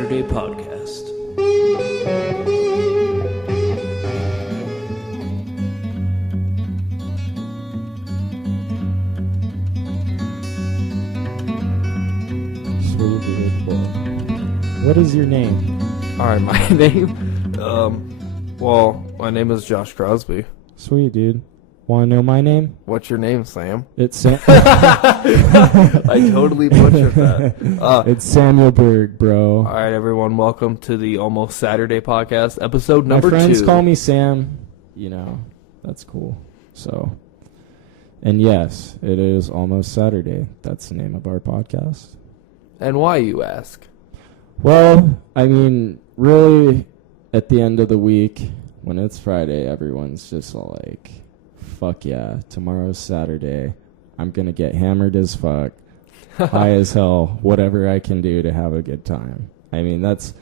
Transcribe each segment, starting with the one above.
Saturday podcast. Sweet little boy. What is your name? Alright, my name? My name is Josh Crosby. Sweet, dude. Want to know my name? What's your name, Sam? It's Sam. I totally butchered that. It's Samuel Burke, bro. Alright, everyone, welcome to the Almost Saturday podcast, episode number 2. My friends call me Sam. You know, that's cool. So, and yes, it is Almost Saturday. That's the name of our podcast. And why, you ask? Well, I mean, really, at the end of the week, when it's Friday, everyone's just all like, fuck yeah, tomorrow's Saturday. I'm going to get hammered as fuck, high as hell, whatever I can do to have a good time. I mean, that's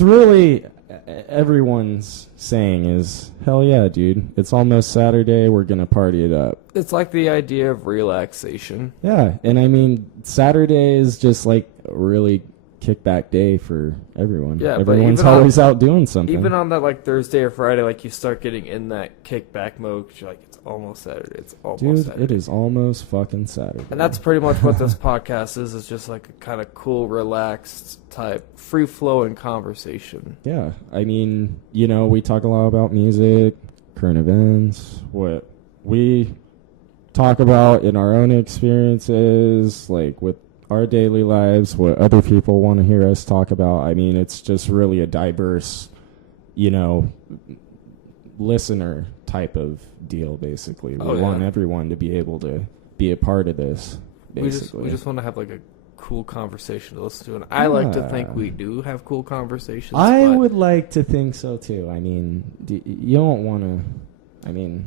really everyone's saying is, hell yeah, dude. It's almost Saturday. We're going to party it up. It's like the idea of relaxation. Yeah, and I mean, Saturday is just like a really kickback day for everyone. Yeah, everyone's always out doing something. Even on that like Thursday or Friday, like you start getting in that kickback mode because you're like, it's almost Saturday. It's almost Saturday. It is almost fucking Saturday. And that's pretty much what this podcast is. It's just like a kind of cool, relaxed type, free-flowing conversation. Yeah, I mean, you know, we talk a lot about music, current events, what we talk about in our own experiences, like with our daily lives, what other people want to hear us talk about. I mean, it's just really a diverse, you know, listener type of deal, basically. We want everyone to be able to be a part of this, basically. We just want to have, like, a cool conversation to listen to, and I like to think we do have cool conversations. I would like to think so, too. I mean, you don't want to, I mean...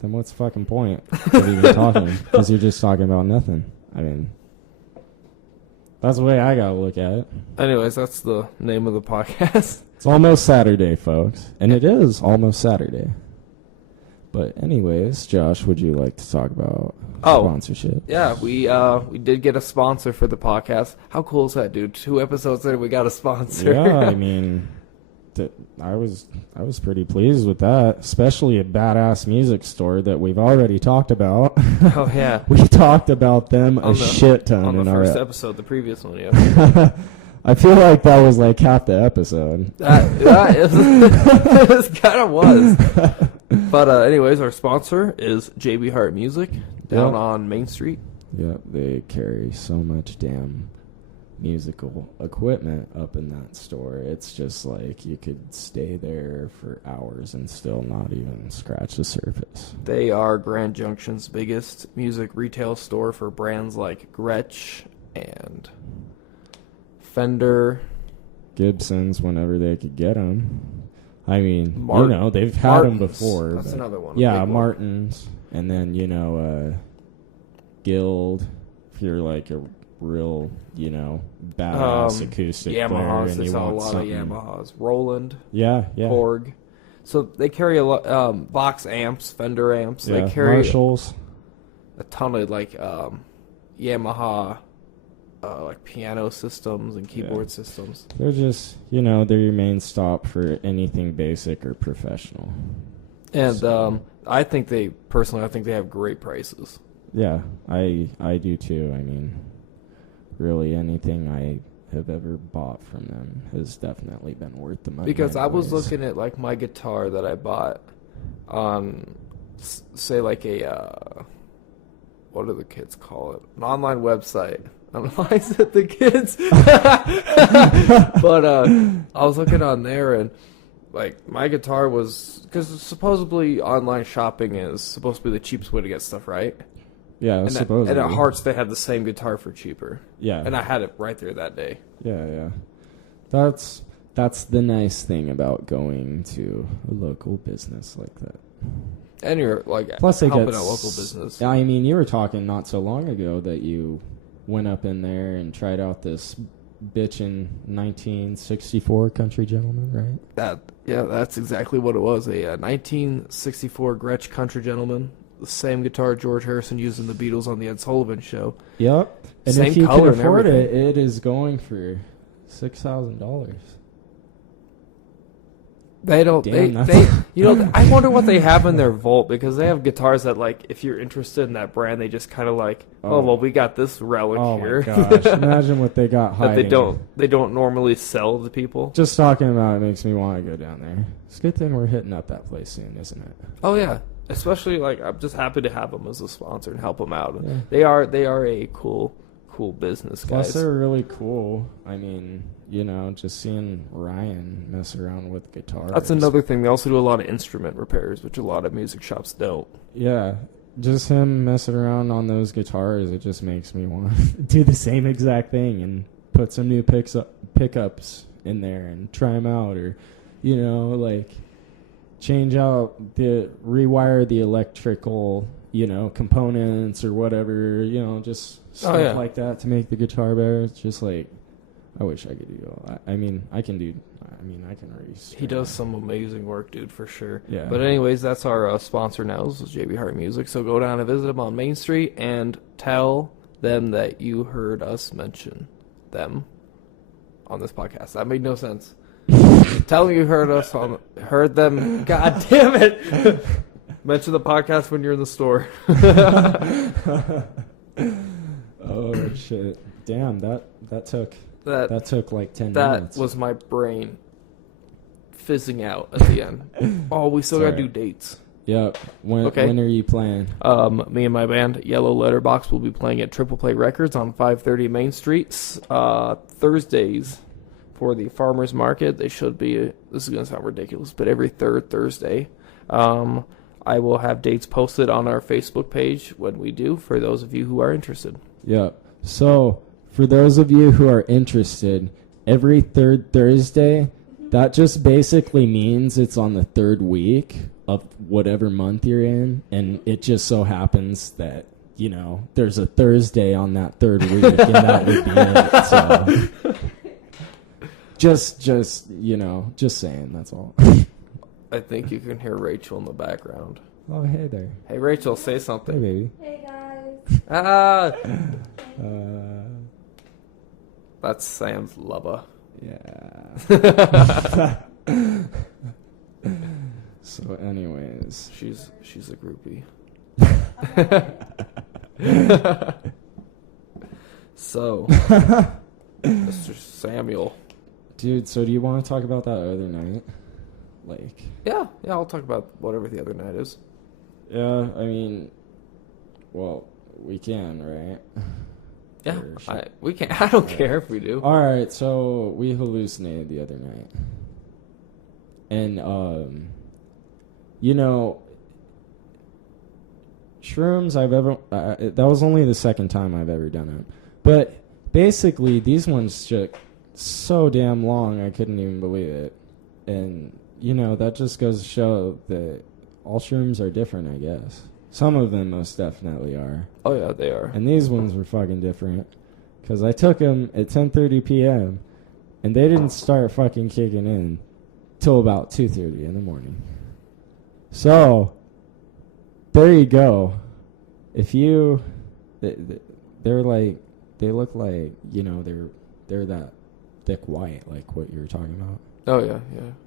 Then what's the fucking point of even talking? Because you're just talking about nothing. I mean, that's the way I gotta look at it. Anyways, that's the name of the podcast. It's almost Saturday, folks. And it is almost Saturday. But anyways, Josh, would you like to talk about sponsorship? Yeah, we did get a sponsor for the podcast. How cool is that, dude? 2 episodes in, we got a sponsor. Yeah, I mean... I was pretty pleased with that, especially a badass music store that we've already talked about. Oh yeah, we talked about them a shit ton on the in first episode, the previous one. Yeah, I feel like that was like half the episode. It kind of was. But anyways, our sponsor is JB Hart Music down on Main Street. Yep, they carry so much damn musical equipment up in that store. It's just like you could stay there for hours and still not even scratch the surface. They are Grand Junction's biggest music retail store for brands like Gretsch and Fender, Gibsons whenever they could get them. I mean, you know, they've had them before. That's another one. Yeah, Martins. And then, you know, Guild, if you're like a real, you know, badass acoustic Yamahas, player, and they you sell want a lot something. of Yamahas. Roland, yeah, Korg. So they carry a lot, Vox amps, Fender amps. Yeah, they carry Marshalls. a ton of like Yamaha, like piano systems and keyboard systems. They're just, you know, they're your main stop for anything basic or professional. And I think they have great prices. Yeah, I do too. I mean, really anything I have ever bought from them has definitely been worth the money. Because I was looking at like my guitar that I bought on, say like a, what do the kids call it? An online website. I don't know why I said the kids. But I was looking on there and like my guitar was, because supposedly online shopping is supposed to be the cheapest way to get stuff, right? Yeah, supposedly. And at Hearts, they had the same guitar for cheaper. Yeah. And I had it right there that day. Yeah. That's the nice thing about going to a local business like that. And you're like Plus they helping out local business. I mean, you were talking not so long ago that you went up in there and tried out this bitchin' 1964 Country Gentleman, right? That's exactly what it was. A 1964 Gretsch Country Gentleman. the same guitar George Harrison used in the Beatles on the Ed Sullivan Show. Yep. And Same if you color can and afford it, everything. it is going for $6,000. They don't. Damn, they you know. I wonder what they have in their vault, because they have guitars that, like, if you're interested in that brand, they just kind of like, oh well, we got this relic Oh here. my gosh! Imagine what they got that hiding. they don't normally sell to people. Just talking about it makes me want to go down there. It's a good thing we're hitting up that place soon, isn't it? Oh yeah, especially like I'm just happy to have them as a sponsor and help them out. Yeah. They are a cool business, Plus, guys. they're really cool. I mean, you know, just seeing Ryan mess around with guitars. That's another thing. They also do a lot of instrument repairs, which a lot of music shops don't. Yeah, just him messing around on those guitars, it just makes me want to do the same exact thing and put some new pickups in there and try them out, or, you know, like rewire the electrical, you know, components or whatever, you know, just stuff like that to make the guitar better. It's just like, I wish I could do all that. I mean, I can race. He does some amazing work, dude, for sure. Yeah. But anyways, that's our sponsor now. This is JB Hart Music. So go down and visit them on Main Street and tell them that you heard us mention them on this podcast. That made no sense. Tell them you heard them. God damn it! Mention the podcast when you're in the store. Oh shit! Damn, that took like 10 minutes. That was my brain fizzing out at the end. Oh, we still gotta do dates. Yep. When are you playing? Me and my band Yellow Letterbox will be playing at Triple Play Records on 530 Main Street Thursdays for the farmers market. They should be. This is gonna sound ridiculous, but every third Thursday. I will have dates posted on our Facebook page when we do, for those of you who are interested. Yep. So, for those of you who are interested, every third Thursday, that just basically means it's on the third week of whatever month you're in, and it just so happens that, you know, there's a Thursday on that third week, and that would be it. So, just you know, just saying, that's all. I think you can hear Rachel in the background. Oh, hey there. Hey, Rachel, say Hey, something. baby. Hey guys. Ah, Uh, that's Sam's lover. yeah. So, anyways. She's a groupie. So, Mr. Samuel. Dude, so do you want to talk about that other night? Like... Yeah, I'll talk about whatever the other night is. Yeah, I mean... Well, we can, right? Yeah, Or should- we can. I don't care if we do. Alright, so we hallucinated the other night. And, you know... Shrooms, that was only the second time I've ever done it. But, basically, these ones took so damn long, I couldn't even believe it. And... You know, that just goes to show that all shrooms are different, I guess. Some of them most definitely are. Oh, yeah, they are. And these ones were fucking different. Because I took them at 10:30 p.m., and they didn't start fucking kicking in till about 2:30 in the morning. So, there you go. If you... They're like... They look like, you know, they're that thick white, like what you were talking about. Oh, yeah.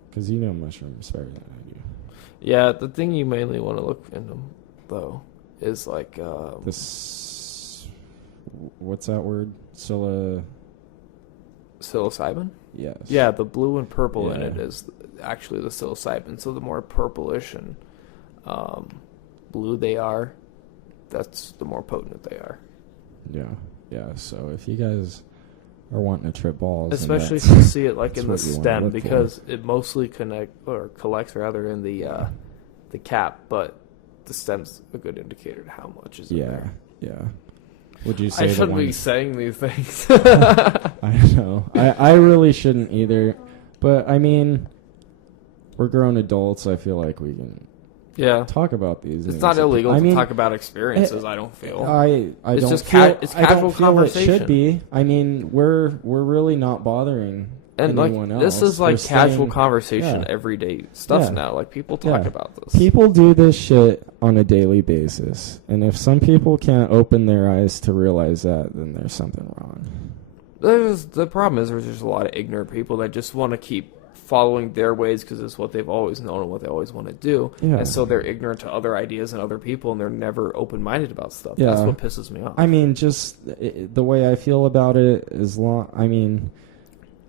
Because you know mushrooms better than I do. Yeah, the thing you mainly want to look in them, though, is like... What's that word? Psilocybin? Yes. Yeah, the blue and purple in Yeah. it is actually the psilocybin. So the more purplish and blue they are, that's the more potent they are. Yeah. So if you guys are wanting to trip balls... Especially if you see it like in the what you wanna stem, look because it mostly collects rather in the cap, but the stem's a good indicator to how much is in there. Yeah. Would you say I the shouldn't be ones- saying these things. I know. I really shouldn't either. But, I mean, we're grown adults. I feel like we can Yeah. talk about these. It's things. not illegal I to mean, talk about experiences, I don't feel. I It's don't just feel, it's I don't casual feel conversation. It should be. I mean, we're really not bothering And anyone else. this is like for casual saying, conversation, yeah, everyday stuff Yeah. now. Like people talk Yeah. about this. People do this shit on a daily basis, and if some people can't open their eyes to realize that, then there's something wrong. The problem is there's just a lot of ignorant people that just want to keep following their ways because it's what they've always known and what they always want to do. Yeah. And so they're ignorant to other ideas and other people, and they're never open-minded about stuff. Yeah. That's what pisses me off. I mean, just the way I feel about it is I mean,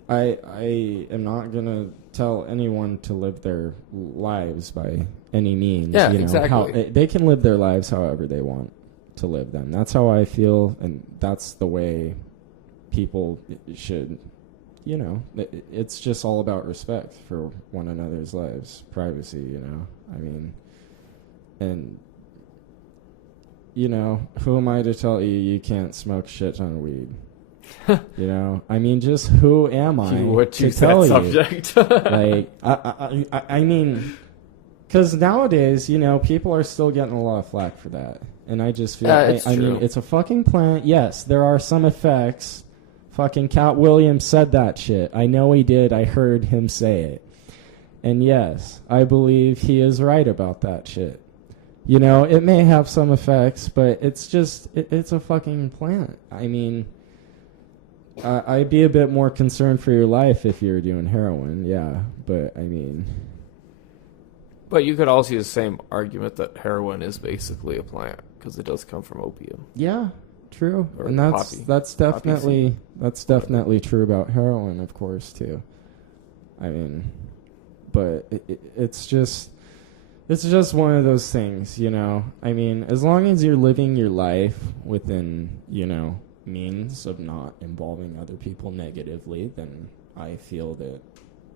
I am not gonna tell anyone to live their lives by any means. Yeah, you know, exactly. They can live their lives however they want to live them. That's how I feel, and that's the way people should. You know, it's just all about respect for one another's lives, privacy. You know, I mean, and you know, who am I to tell you can't smoke shit ton of weed? You know, I mean, just who am I to tell you? Subject. Like, I mean, because nowadays, you know, people are still getting a lot of flack for that, and I just feel, I mean, it's a fucking plant. Yes, there are some effects. Fucking Cat Williams said that shit. I know he did. I heard him say it, and yes, I believe he is right about that shit. You know, it may have some effects, but it's just, it's a fucking plant. I mean, I'd be a bit more concerned for your life if you were doing heroin, yeah. But, I mean... But you could also use the same argument that heroin is basically a plant, because it does come from opium. Yeah, true. Or and that's definitely true about heroin, of course, too. I mean, but it's just one of those things, you know? I mean, as long as you're living your life within, you know, means of not involving other people negatively, then I feel that,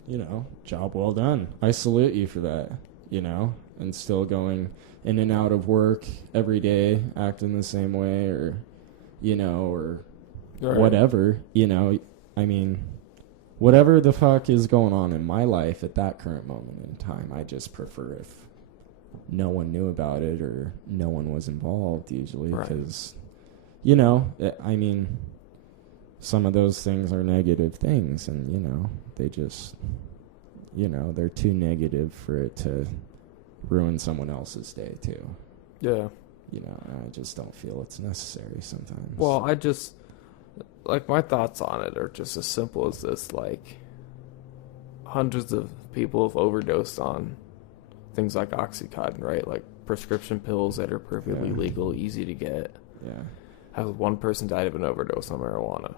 you know, job well done. I salute you for that, you know, and still going in and out of work every day, acting the same way, or, you know, or right. Whatever, you know. I mean, whatever the fuck is going on in my life at that current moment in time, I just prefer if no one knew about it or no one was involved usually, because... Right. You know, I mean, some of those things are negative things, and, you know, they just, you know, they're too negative for it to ruin someone else's day, too. Yeah. You know, I just don't feel it's necessary sometimes. Well, I just, like, my thoughts on it are just as simple as this. Like, hundreds of people have overdosed on things like Oxycontin, right? Like, prescription pills that are perfectly legal, easy to get. Yeah. Has one person died of an overdose on marijuana?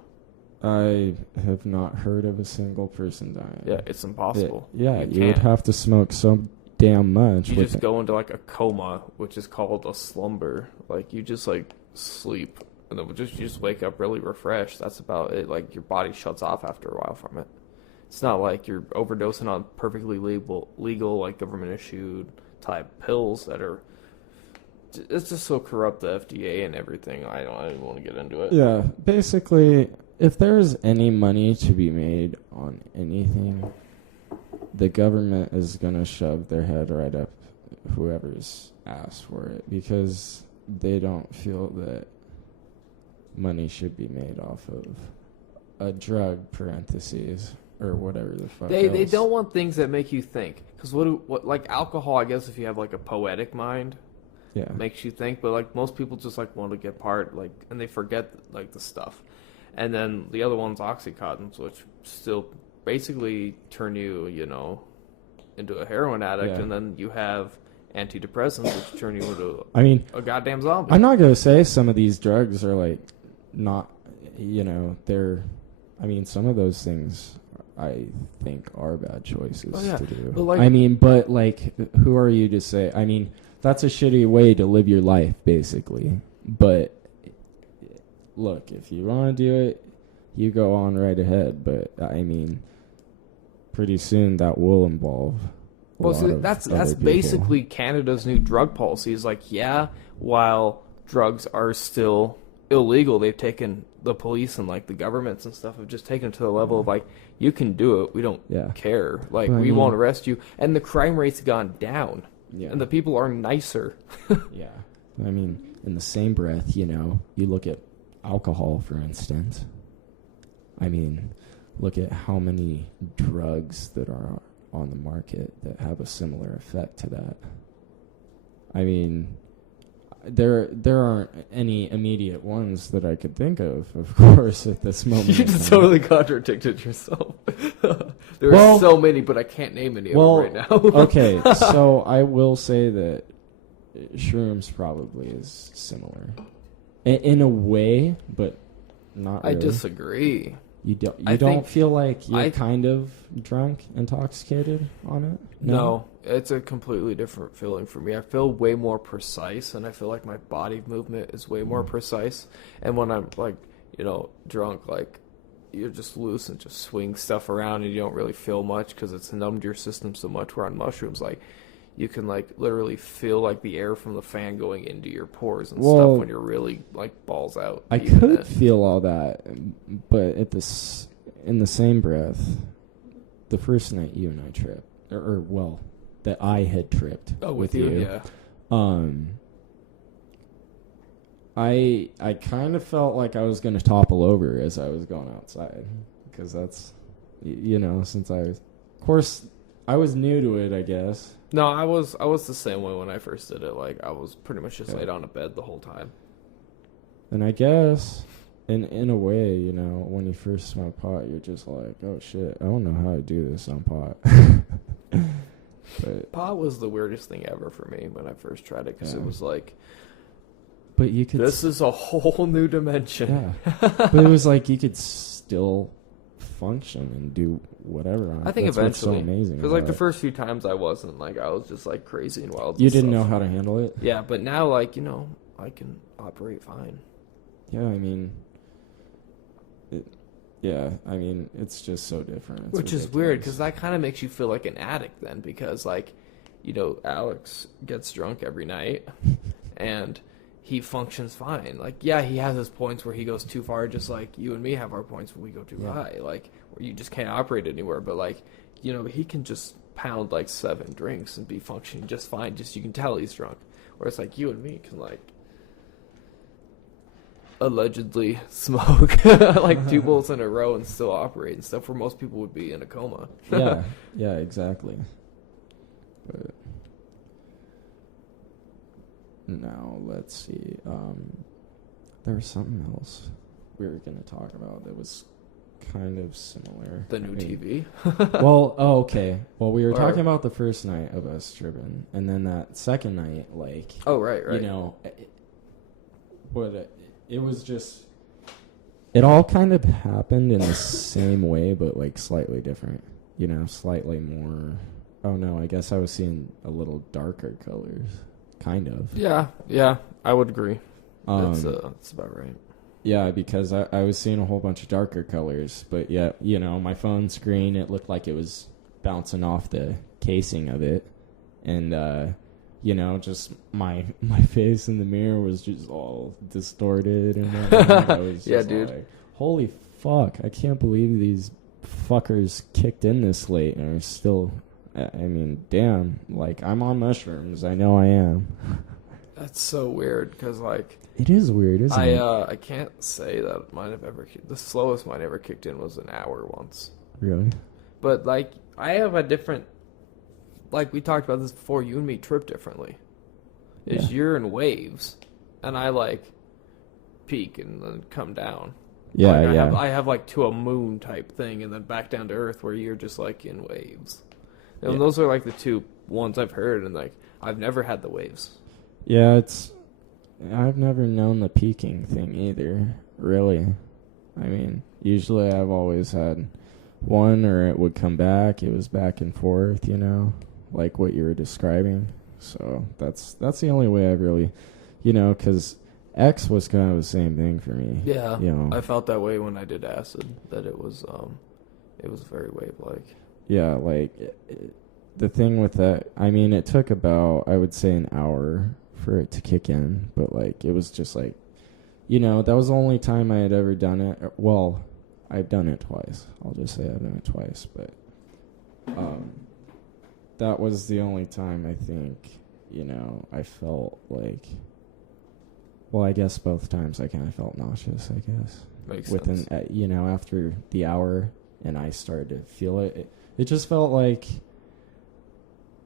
I have not heard of a single person dying. Yeah, it's impossible. You would have to smoke so damn much. You just go into like a coma, which is called a slumber. Like you just like sleep, and then you just wake up really refreshed. That's about it. Like your body shuts off after a while from it. It's not like you're overdosing on perfectly legal like government issued type pills that are. It's just so corrupt, the FDA and everything. I don't even want to get into it. Yeah, basically, if there's any money to be made on anything, the government is going to shove their head right up whoever's asked for it, because they don't feel that money should be made off of a drug, parentheses, or whatever the fuck They don't want things that make you think. Because what like alcohol, I guess if you have like a poetic mind... Yeah, makes you think, but like most people just like want to get part, like, and they forget like the stuff. And then the other one's Oxycontins, which still basically turn you, you know, into a heroin addict. And then you have antidepressants, which turn you into a goddamn zombie. I'm not gonna say some of these drugs are like not, you know, some of those things I think are bad choices to do. But like, who are you to say? I mean, that's a shitty way to live your life, basically. But look, if you want to do it, you go on right ahead. But I mean, pretty soon that will involve. That's basically Canada's new drug policy. Is like, while drugs are still illegal, they've taken the police and like the governments and stuff have just taken it to the level of like, you can do it, we don't care. Like, we won't arrest you, and the crime rate's gone down. Yeah. And the people are nicer. Yeah. I mean, in the same breath, you know, you look at alcohol, for instance. I mean, look at how many drugs that are on the market that have a similar effect to that. I mean, there aren't any immediate ones that I could think of course, at this moment. You just totally contradicted yourself. There are so many, but I can't name any of them right now. Okay, so I will say that shrooms probably is similar. In a way, but not really. I disagree. You don't feel like you're kind of drunk, intoxicated on it? No, it's a completely different feeling for me. I feel way more precise, and I feel like my body movement is way more precise. And when I'm, like, drunk, like, you're just loose and just swing stuff around, and you don't really feel much because it's numbed your system so much. Where on mushrooms, like, you can, like, literally feel, like, the air from the fan going into your pores and stuff when you're really, like, balls out. I could feel all that, but in the same breath, the first night you and I tripped, that I had tripped with you. Yeah. I kind of felt like I was going to topple over as I was going outside, because that's, since of course, I was new to it, I guess. No, I was the same way when I first did it. Like, I was pretty much just laid on a bed the whole time. And I guess, in a way, when you first smoke pot, you're just like, oh shit, I don't know how to do this on pot. But pot was the weirdest thing ever for me when I first tried it, because it was like, but you could. This is a whole new dimension. Yeah, but it was like you could still function and do whatever on it. I think that's eventually, what's so amazing. Because like the first few times, I wasn't like, I was just like crazy and wild. You didn't know how to handle it. Yeah, but now, like, I can operate fine. Yeah, I mean, it's just so different. It's Which is weird, because that kind of makes you feel like an addict then, because, like, Alex gets drunk every night, and he functions fine. Like, yeah, he has his points where he goes too far, just like you and me have our points when we go too high, like, where you just can't operate anywhere. But, like, he can just pound, like, 7 drinks and be functioning just fine. Just, you can tell he's drunk. Whereas, like, you and me can, like, allegedly smoke, like, 2 bowls in a row and still operate and stuff, where most people would be in a coma. Yeah, exactly. But now, let's see. There was something else we were going to talk about that was kind of similar. The new TV? Okay. Well, we were talking about the first night of us tripping, and then that second night, like... Oh, right. It was just... It all kind of happened in the same way, but, like, slightly different. Slightly more... Oh, no, I guess I was seeing a little darker colors. Kind of. Yeah, I would agree. That's about right. Yeah, because I was seeing a whole bunch of darker colors, but yet, my phone screen, it looked like it was bouncing off the casing of it, and, just my face in the mirror was just all distorted, and I was just dude. Like, holy fuck, I can't believe these fuckers kicked in this late and are still... I mean, damn, like, I'm on mushrooms. I know I am. That's so weird, because, like... It is weird, isn't it? I can't say that mine have ever... The slowest mine ever kicked in was an hour once. Really? But, like, I have a different... Like, we talked about this before, you and me trip differently. You're in waves, and I, like, peak and then come down. Yeah, like, I have, like, to a moon type thing, and then back down to earth, where you're just, like, in waves. And those are, like, the 2 ones I've heard, and, like, I've never had the waves. Yeah, I've never known the peaking thing either, really. I mean, usually I've always had one, or it would come back. It was back and forth, like what you were describing. So that's the only way I've really, because X was kind of the same thing for me. Yeah, I felt that way when I did acid, that it was very wave-like. Yeah, like, the thing with that, I mean, it took about, I would say, an hour for it to kick in, but, like, it was just, like, that was the only time I had ever done it. Well, I've done it twice. I'll just say I've done it twice, but that was the only time I think, I felt like, well, I guess both times I kind of felt nauseous, I guess. Makes sense. After the hour and I started to feel it. It just felt like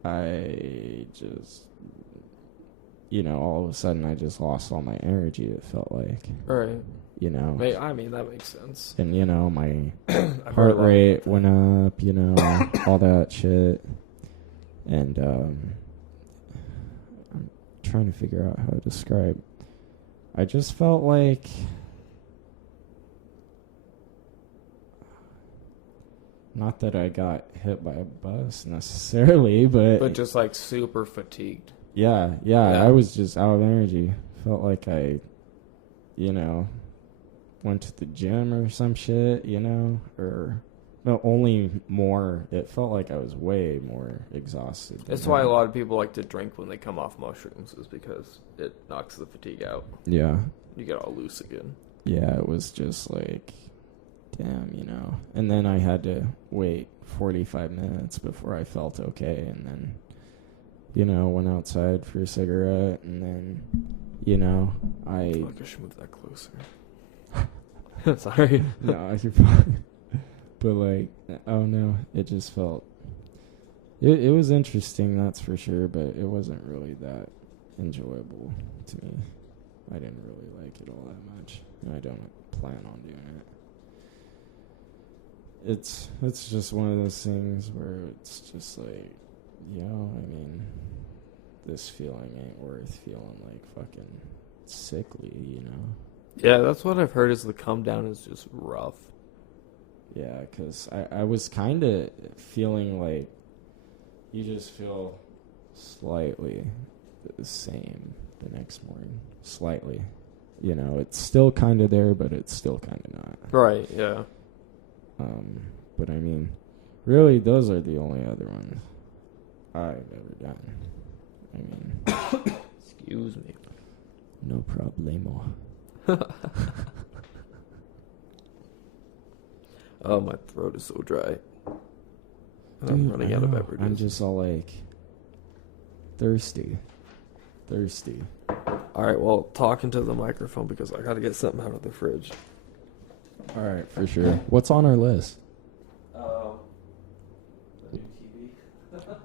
I just, all of a sudden I just lost all my energy, it felt like. Right. I mean, that makes sense. And, my heart rate went up, all that shit. And I'm trying to figure out how to describe. I just felt like not that I got hit by a bus necessarily, but just like super fatigued. Yeah, I was just out of energy. Felt like I, went to the gym or some shit, or no, only more. It felt like I was way more exhausted. That's why a lot of people like to drink when they come off mushrooms, is because it knocks the fatigue out. Yeah. You get all loose again. Yeah, it was just like, damn, And then I had to wait 45 minutes before I felt okay, and then, went outside for a cigarette, and then, I feel like I should move that closer. Sorry. No, you're fine. But, like, oh no, it just felt... It was interesting, that's for sure, but it wasn't really that enjoyable to me. I didn't really like it all that much, and I don't plan on doing it. It's just one of those things where it's just like, this feeling ain't worth feeling like fucking sickly, Yeah, that's what I've heard, is the come down is just rough. Yeah, because I was kind of feeling like you just feel slightly the same the next morning. Slightly. It's still kind of there, but it's still kind of not. Right, yeah. But I mean, really, those are the only other ones I've ever done. I mean... Excuse me. No problemo. Oh, my throat is so dry. Dude, I'm running out of beverages. I'm just all like thirsty. Alright, well, talking to the microphone because I gotta get something out of the fridge. Alright, for sure. What's on our list? The new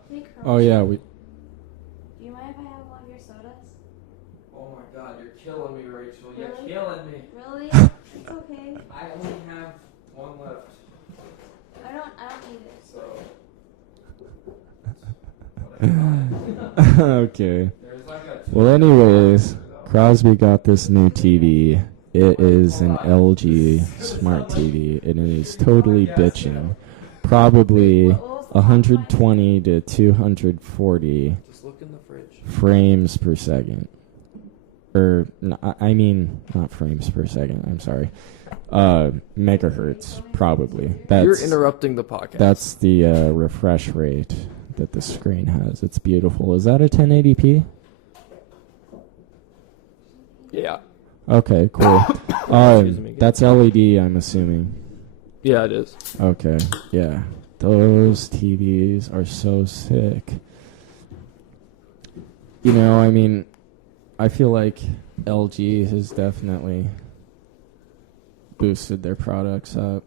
TV. Oh, yeah, Do you mind if I have one of your sodas? Oh my god, you're killing me, Rachel. Really? You're killing me. Really? It's okay. I only have one left. I don't need it. So. Okay. Well, anyways, Crosby got this new TV. It is an LG smart TV, and it is totally bitching. Probably 120 to 240 Just look in the fridge. frames per second. I mean, not frames per second, I'm sorry. Megahertz, probably. You're interrupting the podcast. That's the refresh rate that the screen has. It's beautiful. Is that a 1080p? Yeah. Okay, cool. That's LED, I'm assuming. Yeah, it is. Okay, yeah. Those TVs are so sick. I mean, I feel like LG has definitely boosted their products up.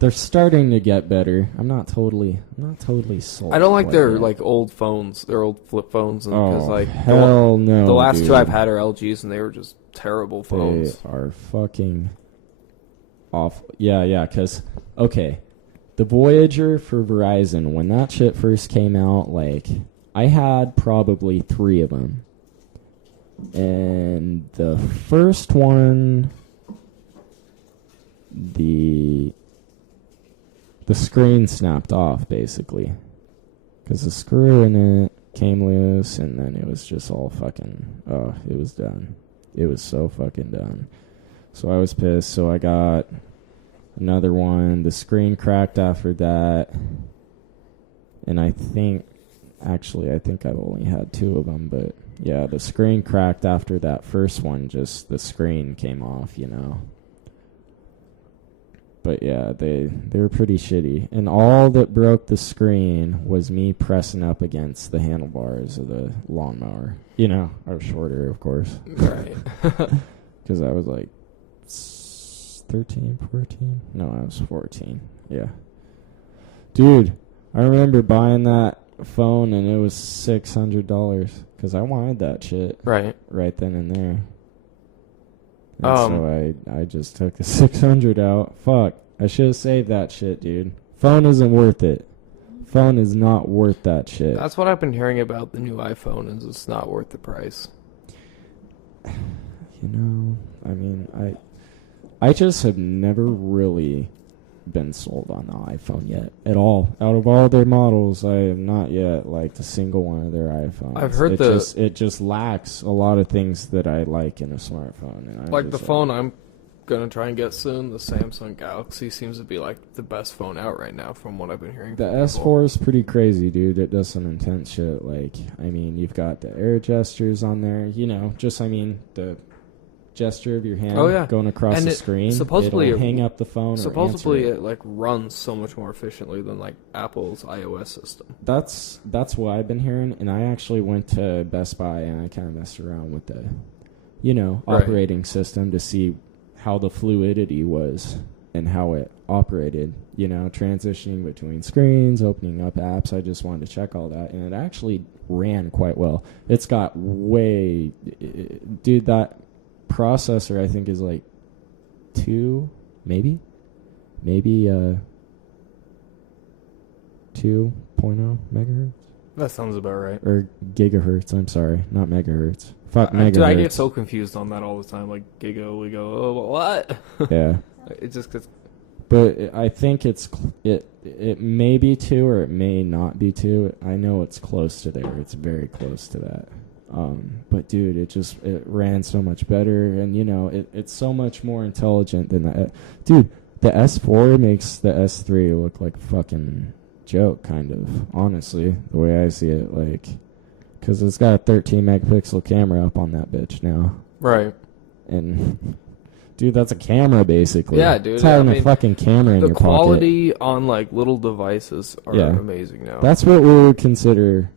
They're starting to get better. I'm not totally sold. I don't like their like old phones, their old flip phones, because hell no. The last dude. two I've had are LGs, and they were just terrible phones. They are fucking awful. Yeah. Because the Voyager for Verizon, when that shit first came out, I had probably 3 of them, and the first one, the screen snapped off, basically. Because the screw in it came loose, and then it was just all fucking... Oh, it was done. It was so fucking done. So I was pissed, so I got another one. The screen cracked after that. And I think I've only had 2 of them, but... Yeah, the screen cracked after that first one. Just the screen came off, But yeah, they were pretty shitty. And all that broke the screen was me pressing up against the handlebars of the lawnmower. I was shorter, of course. Right. Because I was like 13, 14? No, I was 14. Yeah. Dude, I remember buying that phone and it was $600 because I wanted that shit Right. right then and there. And so I just took the 600 out. Fuck. I should have saved that shit, dude. Phone isn't worth it. Phone is not worth that shit. That's what I've been hearing about the new iPhone is it's not worth the price. You know, I mean, I just have never really been sold on the iPhone yet at all. Out of all their models, I have not yet liked a single one of their iPhones. I've heard it just lacks a lot of things that I like in a smartphone. And like the phone I'm gonna try and get soon, the Samsung Galaxy seems to be like the best phone out right now from what I've been hearing. The from people. S4 is pretty crazy, dude. It does some intense shit. Like, I mean, you've got the air gestures on there. You know, just I mean the gesture of your hand going across and the screen. Supposedly it'll hang up the phone. Supposedly or it like runs so much more efficiently than like Apple's iOS system. That's what I've been hearing, and I actually went to Best Buy and I kind of messed around with the, operating system to see how the fluidity was and how it operated. Transitioning between screens, opening up apps. I just wanted to check all that, and it actually ran quite well. It's got dude, that processor I think is like 2 maybe 2.0 megahertz. That sounds about right. Or gigahertz, I'm sorry, not megahertz. Fuck megahertz. Dude, I get so confused on that all the time. Like giga, we go, oh, what? Yeah. It just gets. But I think it may be 2 or it may not be 2. I know it's close to there. It's very close to that. But dude, it ran so much better, and it's so much more intelligent than that. Dude, the S4 makes the S3 look like a fucking joke, kind of. Honestly, the way I see it, like, because it's got a 13 megapixel camera up on that bitch now. Right. And dude, that's a camera basically. Yeah, dude. It's having a fucking camera in your pocket. The quality on like little devices are amazing now. That's what we would consider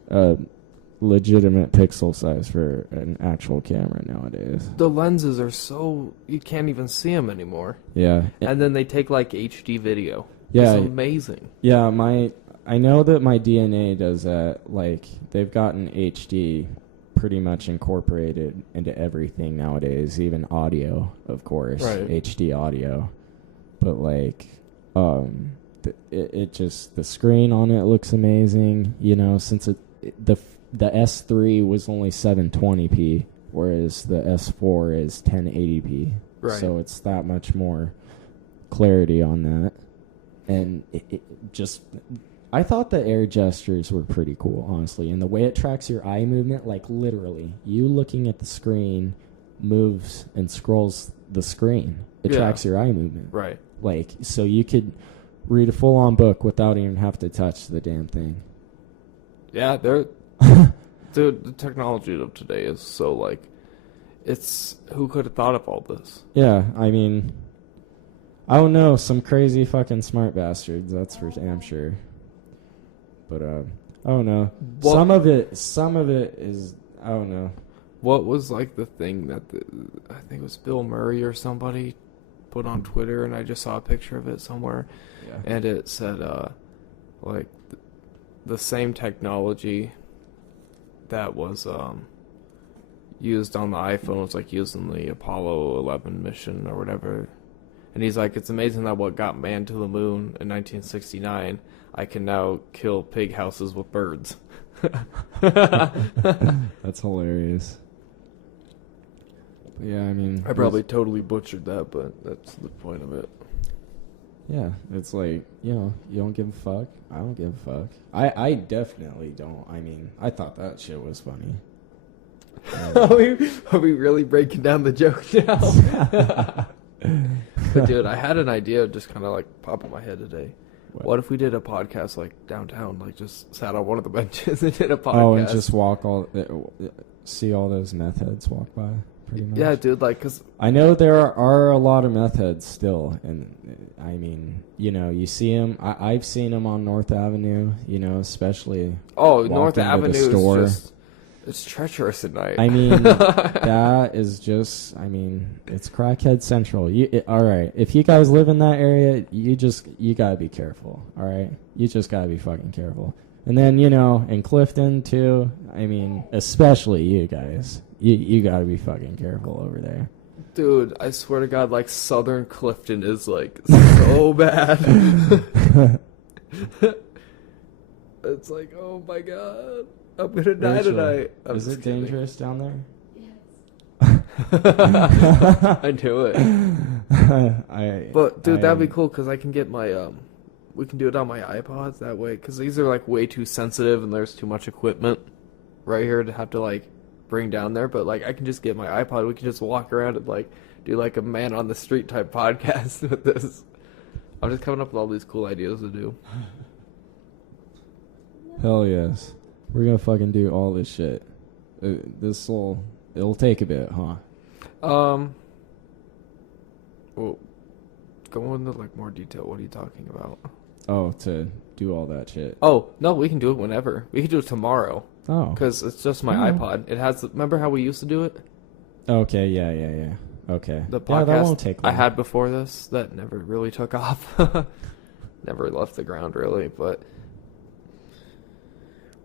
legitimate pixel size for an actual camera nowadays. The lenses are so you can't even see them anymore. Yeah. And then they take like HD video. Yeah. It's amazing. Yeah, I know that my DNA does that. Like, they've gotten HD pretty much incorporated into everything nowadays, even audio, of course. Right. HD audio. But like it just, the screen on it looks amazing, since the S3 was only 720p, whereas the S4 is 1080p. Right. So it's that much more clarity on that. And it just, I thought the air gestures were pretty cool, honestly. And the way it tracks your eye movement, like literally, you looking at the screen moves and scrolls the screen. It tracks your eye movement. Right. Like, so you could read a full-on book without even have to touch the damn thing. Yeah, dude, the technology of today is so, like, it's, who could have thought of all this? Yeah, I mean, I don't know, some crazy fucking smart bastards, that's for damn sure. But, I don't know. Some of it is, I don't know. What was, like, the thing that, I think it was Bill Murray or somebody put on Twitter, and I just saw a picture of it somewhere, and it said, like, the same technology that was used on the iPhone was like used in the Apollo 11 mission or whatever. And he's like, it's amazing that what got man to the moon in 1969, I can now kill pig houses with birds. That's hilarious. But yeah, I mean, I probably totally butchered that, but that's the point of it. Yeah, it's like, you don't give a fuck. I don't give a fuck. I definitely don't. I mean, I thought that shit was funny. Are we really breaking down the joke now? But dude, I had an idea just kind of like pop in my head today. What if we did a podcast like downtown, like just sat on one of the benches and did a podcast? Oh, and just see all those meth heads walk by? Pretty much. Yeah, dude, like, cause I know there are a lot of meth heads still, and I mean, you see them. I've seen them on North Avenue, especially. Oh, North Avenue is just It's treacherous at night. I mean, that is just, it's crackhead central. All right, if you guys live in that area, you gotta be careful, all right? You just gotta be fucking careful. And then, in Clifton, too, especially you guys, you gotta be fucking careful over there. Dude, I swear to God, like, Southern Clifton is, like, so bad. It's like, oh my God, I'm gonna die Rachel, tonight. Is it dangerous down there? Yes. I knew it. But, dude, that'd be cool, because I can get my, we can do it on my iPods that way, because these are, like, way too sensitive, and there's too much equipment right here to have to, like, bring down there. But, like, I can just get my iPod, we can just walk around and, like, do, like, a man on the street type podcast with this. I'm just coming up with all these cool ideas to do. Hell yes. We're gonna fucking do all this shit. It'll take a bit, huh? Well, go into, like, more detail. What are you talking about? Oh, to do all that shit. Oh, no, we can do it whenever. We can do it tomorrow. Oh. Because it's just my iPod. It has, remember how we used to do it? Okay, yeah. Okay. The podcast that won't take long. I had before this that never really took off. Never left the ground, really, but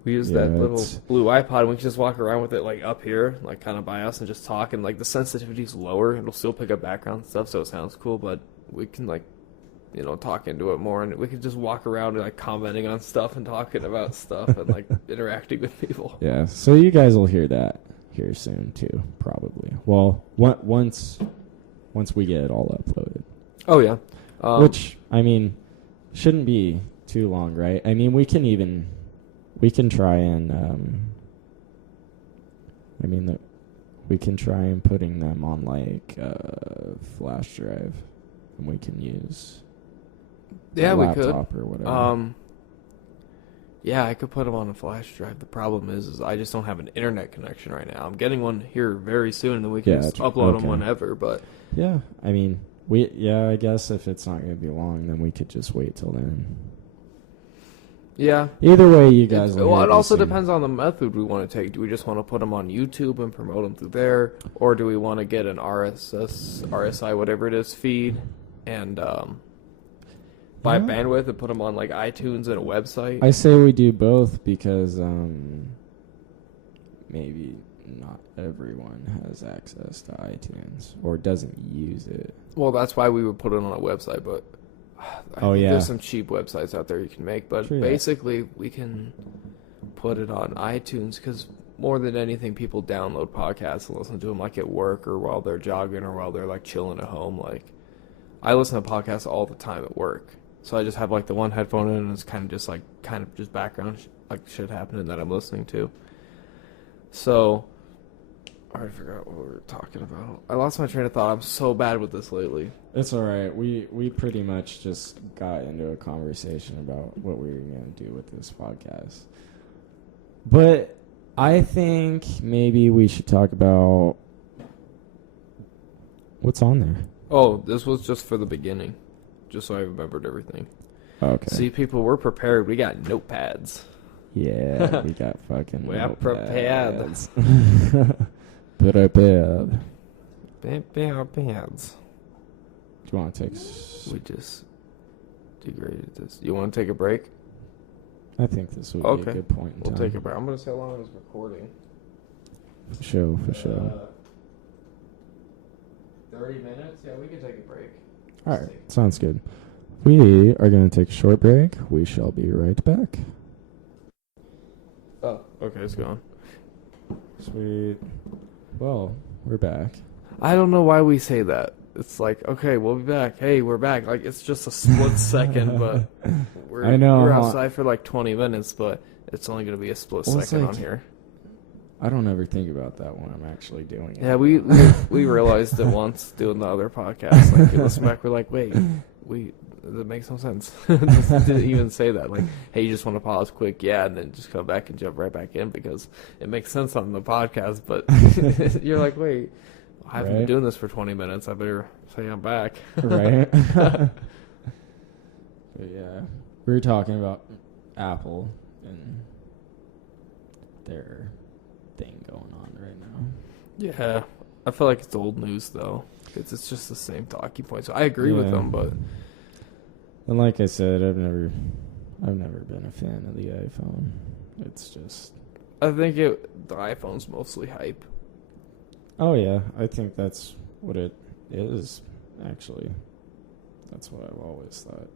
we used that little blue iPod, and we can just walk around with it, like, up here, like, kind of by us, and just talk, and, like, the sensitivity's lower. It'll still pick up background stuff, so it sounds cool, but we can, like, talk into it more, and we can just walk around and, like, commenting on stuff and talking about stuff and, like, interacting with people. Yeah, so you guys will hear that here soon, too, probably. Well, once we get it all uploaded. Oh, yeah. Which, shouldn't be too long, right? We can try and, we can try and putting them on, like, flash drive, and we can use a laptop we could. Or whatever. Yeah, I could put them on a flash drive. The problem is I just don't have an internet connection right now. I'm getting one here very soon, and then we can just upload them whenever, but... Yeah, I guess if it's not going to be long, then we could just wait till then. Yeah. Either way, you guys will Well, it also soon. depends on the method we want to take. Do we just want to put them on YouTube and promote them through there? Or do we want to get an RSI, whatever it is, feed and buy bandwidth and put them on, like, iTunes and a website? I say we do both because maybe not everyone has access to iTunes or doesn't use it. Well, that's why we would put it on a website, but... There's some cheap websites out there you can make, but basically we can put it on iTunes because more than anything, people download podcasts and listen to them, like, at work or while they're jogging or while they're, like, chilling at home. Like, I listen to podcasts all the time at work, so I just have, like, the one headphone in, and it's kind of just background shit happening that I'm listening to. So I forgot what we were talking about. I lost my train of thought. I'm so bad with this lately. It's all right. We pretty much just got into a conversation about what we were going to do with this podcast. But I think maybe we should talk about what's on there. Oh, this was just for the beginning, just so I remembered everything. Okay. See, people, we're prepared. We got notepads. Yeah, we got fucking We're prepared. Prepared. Pads. Do you want to take... We just degraded this. You want to take a break? I think this would be a good point in time. We'll take a break. I'm going to say how long it was recording. For sure. 30 minutes? Yeah, we can take a break. All right, sounds good. We are going to take a short break. We shall be right back. Oh, okay, it's gone. Sweet. Well, we're back. I don't know why we say that. It's like, okay, we'll be back. Hey, we're back. Like, it's just a split second, but we're outside for like 20 minutes, but it's only going to be a split second on here. I don't ever think about that when I'm actually doing it. Yeah, we realized it once doing the other podcast. Like, we listen back, we're like, wait, that makes no sense. Just didn't even say that. Like, hey, you just want to pause quick, yeah, and then just come back and jump right back in because it makes sense on the podcast. But you're like, wait, I haven't been doing this for 20 minutes. I better say I'm back. Right? But yeah, we were talking about Apple and their thing going on right now. Yeah, I feel like it's old news though. It's just the same talking points. So I agree with them, but and like I said, I've never been a fan of the iPhone. It's just I think the iPhone's mostly hype. Oh yeah, I think that's what it is. Actually, that's what I've always thought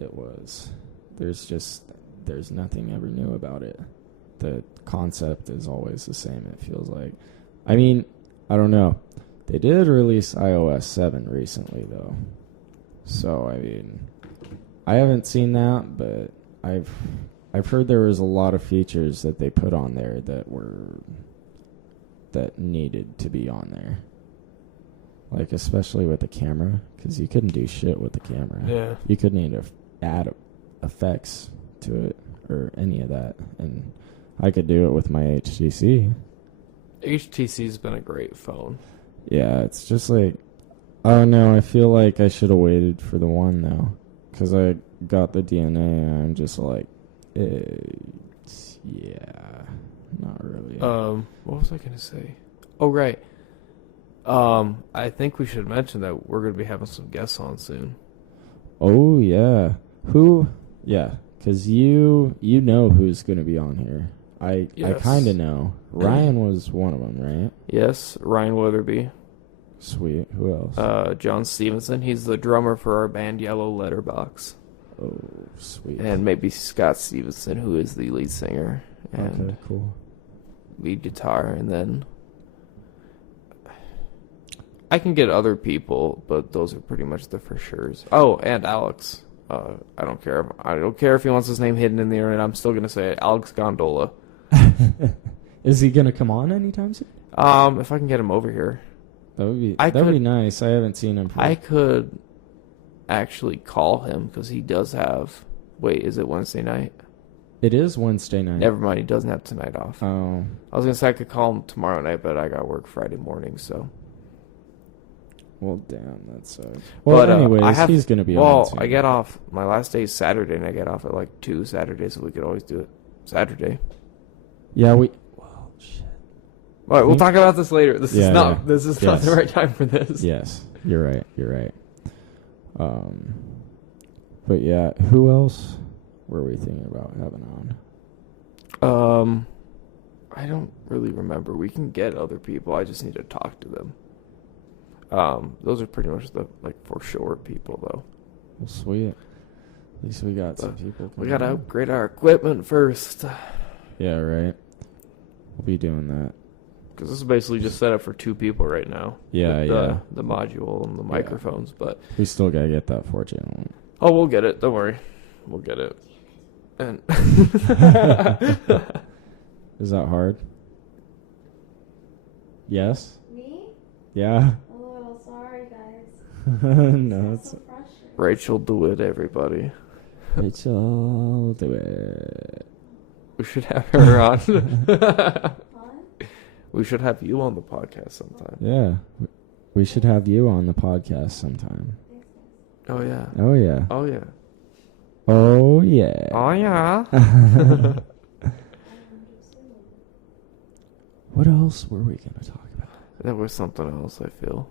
it was. There's nothing ever new about it. The concept is always the same. It feels like. I mean, I don't know. They did release iOS 7 recently, though. So, I mean, I haven't seen that, but I've heard there was a lot of features that they put on there that needed to be on there. Like, especially with the camera, because you couldn't do shit with the camera. Yeah. You couldn't even add effects to it or any of that. And I could do it with my HTC. HTC's been a great phone. Yeah, it's just like, I don't know, I feel like I should have waited for the one, though. Because I got the DNA, and I'm just like, yeah, not really. What was I going to say? Oh, right. I think we should mention that we're going to be having some guests on soon. Oh, yeah. Who? Yeah, because you know who's going to be on here. I kind of know. Ryan was one of them, right? Yes, Ryan Weatherby. Sweet. Who else? John Stevenson. He's the drummer for our band Yellow Letterbox. Oh, sweet. And maybe Scott Stevenson, who is the lead singer. And okay, cool. lead guitar, and then I can get other people, but those are pretty much the for sures. Oh, and Alex. I don't care. I don't care if he wants his name hidden in the internet. I'm still gonna say it. Alex Gondola. Is he gonna come on anytime soon? If I can get him over here, That'd be nice. I haven't seen him. I could actually call him because he does have. Wait, is it Wednesday night? It is Wednesday night. Never mind, he doesn't have tonight off. Oh. I was gonna say I could call him tomorrow night, but I got work Friday morning, so. Well, damn, that sucks. Well, anyways, he's gonna be on. Well, soon. I get off. My last day is Saturday, and I get off at like 2 Saturdays, so we could always do it Saturday. Yeah, well, shit. All right, we'll talk about this later. This is not. Yeah. This is not the right time for this. Yes, you're right. But yeah, who else were we thinking about having on? I don't really remember. We can get other people. I just need to talk to them. Those are pretty much the for sure people though. Well, sweet. At least we got some people. We gotta upgrade our equipment first. Yeah, right. We'll be doing that. Because this is basically just set up for 2 people right now. Yeah, with the module and the microphones, but we still gotta get that 4-channel one. Oh, we'll get it. Don't worry, we'll get it. And is that hard? Yes. Me? Yeah. Oh, sorry, guys. No, it's so frustrating. Rachel DeWitt, everybody. Rachel DeWitt. We should have her on. What? We should have you on the podcast sometime. Yeah. We should have you on the podcast sometime. Oh, yeah. Oh, yeah. Oh, yeah. Oh, yeah. Oh, yeah. What else were we going to talk about? There was something else, I feel.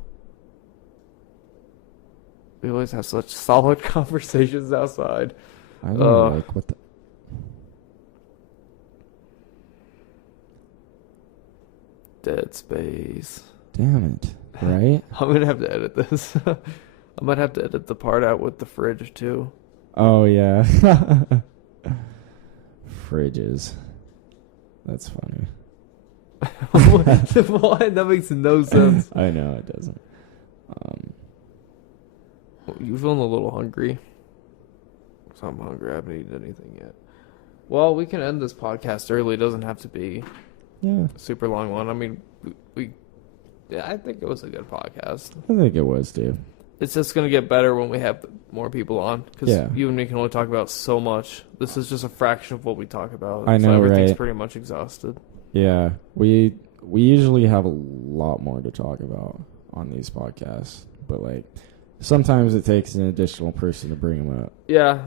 We always have such solid conversations outside. I know, what the... Dead Space. Damn it. Right? I'm going to have to edit this. I might have to edit the part out with the fridge, too. Oh, yeah. Fridges. That's funny. Why? That makes no sense. I know, it doesn't. You feeling a little hungry? So I'm hungry. I haven't eaten anything yet. Well, we can end this podcast early. It doesn't have to be a super long one. I mean, I think it was a good podcast. I think it was, too. It's just going to get better when we have more people on. Because you and me can only talk about so much. This is just a fraction of what we talk about. I know, so everything's right? pretty much exhausted. Yeah, we usually have a lot more to talk about on these podcasts. But, sometimes it takes an additional person to bring them up. Yeah.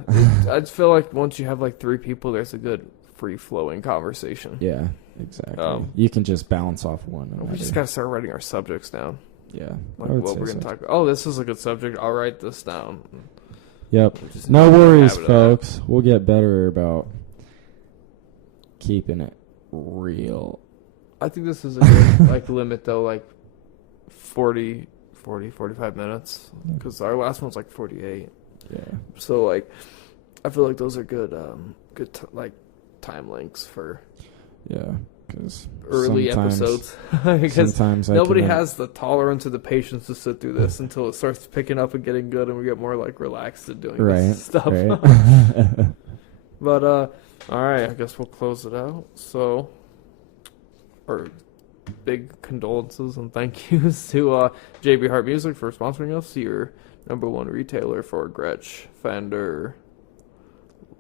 I just feel like once you have, 3 people, there's a good free-flowing conversation. Yeah, Exactly. You can just bounce off one another. We just got to start writing our subjects down. Yeah. Like what we're going to talk about. Oh, this is a good subject. I'll write this down. Yep. No worries, folks. We'll get better about keeping it real. I think this is a good like limit, though, like 45 minutes. Because our last one's like 48. Yeah. So, like, I feel like those are good, like, time lengths for... Yeah. Because early episodes. Because sometimes nobody has the tolerance or the patience to sit through this until it starts picking up and getting good, and we get more like relaxed at doing this stuff. Right. But all right, I guess we'll close it out. So, our big condolences and thank yous to JB Hart Music for sponsoring us. Your #1 retailer for Gretsch, Fender.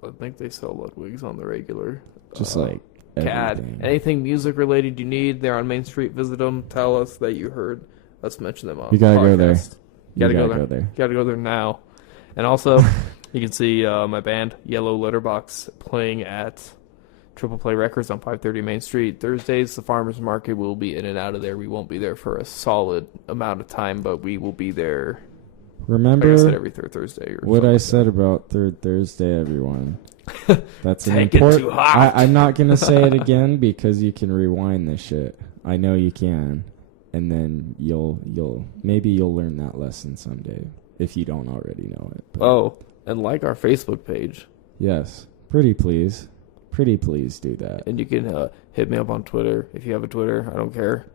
I think they sell Ludwig's on the regular. Just like. CAD. Anything music related you need, they're on Main Street. Visit them. Tell us that you heard. Let's mention them on You gotta the go there. You gotta go there. You gotta go there now. And also, you can see my band, Yellow Letterbox, playing at Triple Play Records on 530 Main Street. Thursdays, the farmers market will be in and out of there. We won't be there for a solid amount of time, but we will be there. Remember like I said, every third Thursday. Or what I said about third Thursday, everyone. That's an Take it too hot. I'm not gonna say it again because you can rewind this shit. I know you can, and then you'll learn that lesson someday if you don't already know it. But and like our Facebook page. Yes, pretty please do that. And you can hit me up on Twitter if you have a Twitter. I don't care.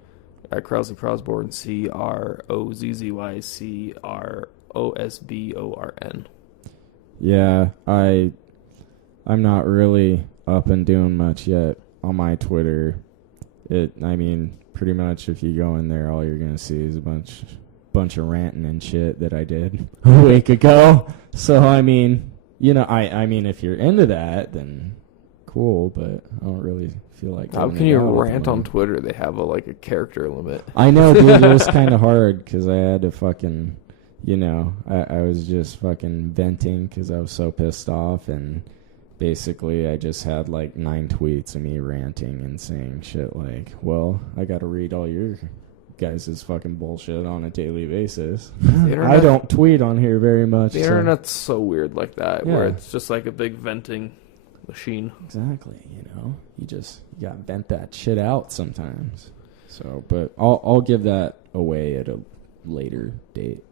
At Crosby Crosborn, CROZZYCROSBORN. Yeah, I'm not really up and doing much yet on my Twitter. Pretty much if you go in there, all you're gonna see is a bunch of ranting and shit that I did a week ago. So if you're into that, then cool. But I don't really feel like. How can you rant on Twitter? They have a character limit. I know, dude. It was kind of hard because I had to fucking, I was just fucking venting because I was so pissed off and. Basically, I just had 9 tweets of me ranting and saying shit like, well, I gotta read all your guys' fucking bullshit on a daily basis. I don't tweet on here very much. The internet's so weird like that, Yeah. where it's just like a big venting machine. Exactly, you gotta vent that shit out sometimes. So, but I'll give that away at a later date.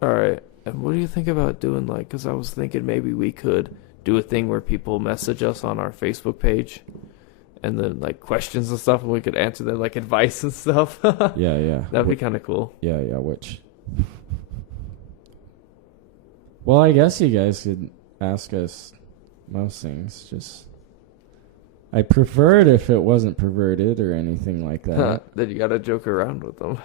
All right, and what do you think about doing because I was thinking maybe we could do a thing where people message us on our Facebook page and then questions and stuff, and we could answer their advice and stuff. Yeah. That'd be kind of cool. Yeah, well, I guess you guys could ask us most things. Just I prefer it if it wasn't perverted or anything like that. Then you gotta joke around with them.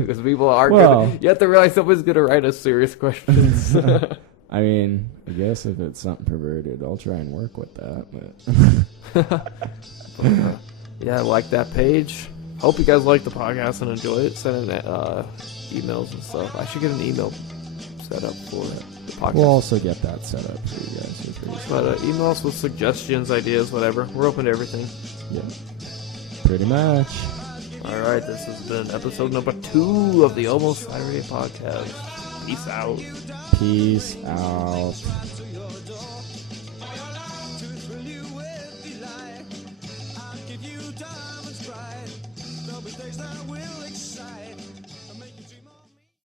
Because people are gonna, you have to realize somebody's gonna write us serious questions. I guess if it's something perverted, I'll try and work with that. But yeah, like that page. Hope you guys like the podcast and enjoy it. Send in emails and stuff. I should get an email set up for the podcast. We'll also get that set up for you guys. But email us with suggestions, ideas, whatever. We're open to everything. Yeah, pretty much. All right, this has been episode number 2 of the Almost Saturday podcast. Peace out. Peace out. Mistakes that will excite.